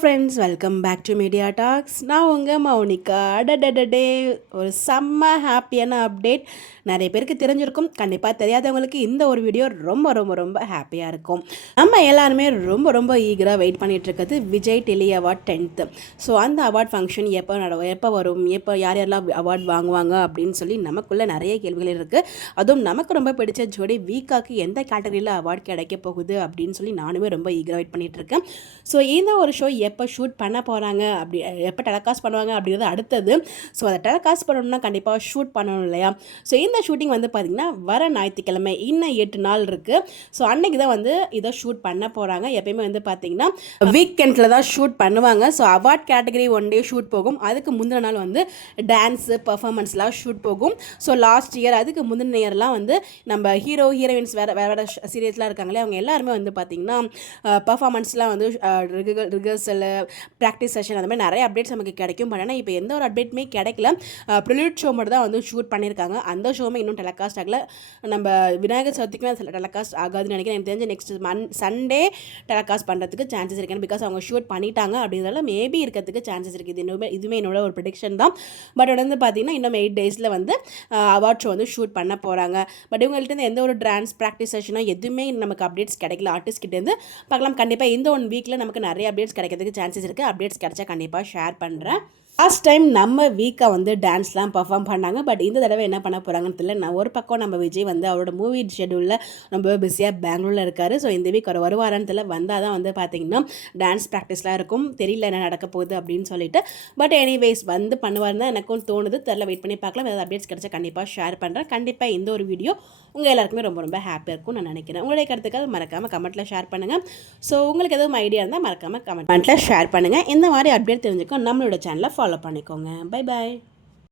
Friends, welcome back to media talks. நான் உங்கள் மௌனிகா. டே ஒரு செம்ம ஹாப்பியான அப்டேட். நிறைய பேருக்கு தெரிஞ்சிருக்கும், கண்டிப்பாக தெரியாதவங்களுக்கு இந்த ஒரு வீடியோ ரொம்ப ரொம்ப ரொம்ப ஹாப்பியாக இருக்கும். நம்ம எல்லாருமே ரொம்ப ரொம்ப ஈகராக வெயிட் பண்ணிகிட்டு இருக்கிறது விஜய் டெலி அவார்ட் 10th. ஸோ அந்த அவார்ட் ஃபங்க்ஷன் எப்போ வரும், யார் யாரெல்லாம் அவார்ட் வாங்குவாங்க அப்படின்னு சொல்லி நமக்குள்ளே நிறைய கேள்விகள் இருக்குது. அதுவும் நமக்கு ரொம்ப பிடிச்ச ஜோடி வீக்காக்கு எந்த கேட்டகரியில் அவார்ட் கிடைக்க போகுது அப்படின்னு சொல்லி நானுமே ரொம்ப ஈகராக வெயிட் பண்ணிகிட்டு இருக்கேன். ஸோ இந்த ஒரு ஷோ எப்போ ஷூட் பண்ண போகிறாங்க, அப்படி எப்போ டெலகாஸ்ட் பண்ணுவாங்க அப்படிங்கிறது அடுத்தது. ஸோ அதை டெலகாஸ்ட் பண்ணணும்னா கண்டிப்பாக ஷூட் பண்ணணும் இல்லையா? ஸோ இந்த ஷூட்டிங் வந்து பார்த்திங்கன்னா வர ஞாயிற்றுக்கிழமை இன்னும் 8 நாள் இருக்குது. ஸோ அன்றைக்கி தான் வந்து இதை ஷூட் பண்ண போகிறாங்க. எப்பயுமே வந்து பார்த்திங்கன்னா வீக்கெண்டில் தான் ஷூட் பண்ணுவாங்க. ஸோ அவார்ட் கேட்டகரி 1 டே ஷூட் போகும். அதுக்கு முந்தின நாள் வந்து டான்ஸு பர்ஃபார்மன்ஸ்லாம் ஷூட் போகும். ஸோ லாஸ்ட் இயர் அதுக்கு முந்தின இயர்லாம் வந்து நம்ம ஹீரோயின்ஸ் வேறு சீரியஸ்லாம் இருக்காங்களே, அவங்க எல்லாருமே வந்து பார்த்திங்கன்னா பர்ஃபார்மன்ஸ்லாம் வந்து ரிஹர்சலு, ப்ராக்டிஸ் செஷன் அந்த மாதிரி நிறைய அப்டேட்ஸ் நமக்கு கிடைக்கும். பட் ஆனால் இப்போ எந்த ஒரு அப்டேட்டுமே கிடைக்கல. ப்ரிலியூட் ஷோ மட்டும் தான் வந்து ஷூட் பண்ணியிருக்காங்க. அந்த ஷோவுமே இன்னும் டெலகாஸ்ட் ஆகலை. நம்ம விநாயகர் சதுர்த்திக்குமே டெலகாஸ்ட் ஆகாதுன்னு நினைக்கிறேன். எனக்கு தெரிஞ்ச நெக்ஸ்ட் சண்டே டெலகாஸ்ட் பண்ணுறதுக்கு சான்சஸ் இருக்குது. பிகாஸ் அவங்க ஷூட் பண்ணிட்டாங்க அப்படிங்கிறதால மேபி இருக்கிறதுக்கு சான்சஸ் இருக்குது. இதுவுமே என்னோட ஒரு ப்ரெடிக்ஷன் தான். பட் வந்து பார்த்திங்கன்னா இன்னும் 8 டேஸில் வந்து அவார்ட் ஷோ வந்து ஷூட் பண்ண போகிறாங்க. பட் இவங்கள்ட்ட எந்த ஒரு டான்ஸ் ப்ராக்டிஸ் செஷனோ எதுவுமே நமக்கு அப்டேட்ஸ் கிடைக்கல. ஆர்டிஸ்ட் கிட்டேருந்து பார்க்கலாம். கண்டிப்பாக இந்த 1 வீக்கில் நமக்கு நிறைய அப்டேட்ஸ் கிடைக்கிறதுக்கு சான்சஸ் இருக்குது. அப்டேட்ஸ் கிடைச்சா கண்டிப்பாக ஷேர் பண்ணுறேன். லாஸ்ட் டைம் நம்ம வீக்காக வந்து டான்ஸ்லாம் பர்ஃபார்ம் பண்ணாங்க. பட் இந்த தடவை என்ன பண்ண போகிறாங்கன்னு தெரியல. நான் ஒரு பக்கம் நம்ம விஜய் வந்து அவரோட மூவி ஷெடியூலில் ரொம்ப பிஸியாக பெங்களூரில் இருக்கார். ஸோ இந்த வீக் ஒரு வருவாரான்னு தெரியல. வந்தால் தான் வந்து பார்த்திங்கன்னா டான்ஸ் ப்ராக்டிஸ்லாம் இருக்கும். தெரியல என்ன நடக்க போகுது அப்படின்னு சொல்லிட்டு. பட் எனிவேஸ் வந்து பண்ணுவார் தான் எனக்கும் தோணுது. தெரியல, வெயிட் பண்ணி பார்க்கலாம். ஏதாவது அப்டேட்ஸ் கிடைச்சா கண்டிப்பாக ஷேர் பண்ணுறேன். கண்டிப்பாக இந்த ஒரு வீடியோ உங்கள் எல்லாருக்குமே ரொம்ப ரொம்ப ஹாப்பியாக இருக்கும்னு நான் நினைக்கிறேன். உங்களுடைய கருத்துக்கள் மறக்காமல் கமெண்ட்டில் ஷேர் பண்ணுங்கள். ஸோ உங்களுக்கு எதுவும் ஐடியா இருந்தால் மறக்காமல் கமெண்ட்டில் ஷேர் பண்ணுங்கள். இந்த மாதிரி அப்டேட் தெரிஞ்சுக்கும் நம்மளோட சேனலை ஃபாலோ பண்ணிக்கோங்க. Bye bye.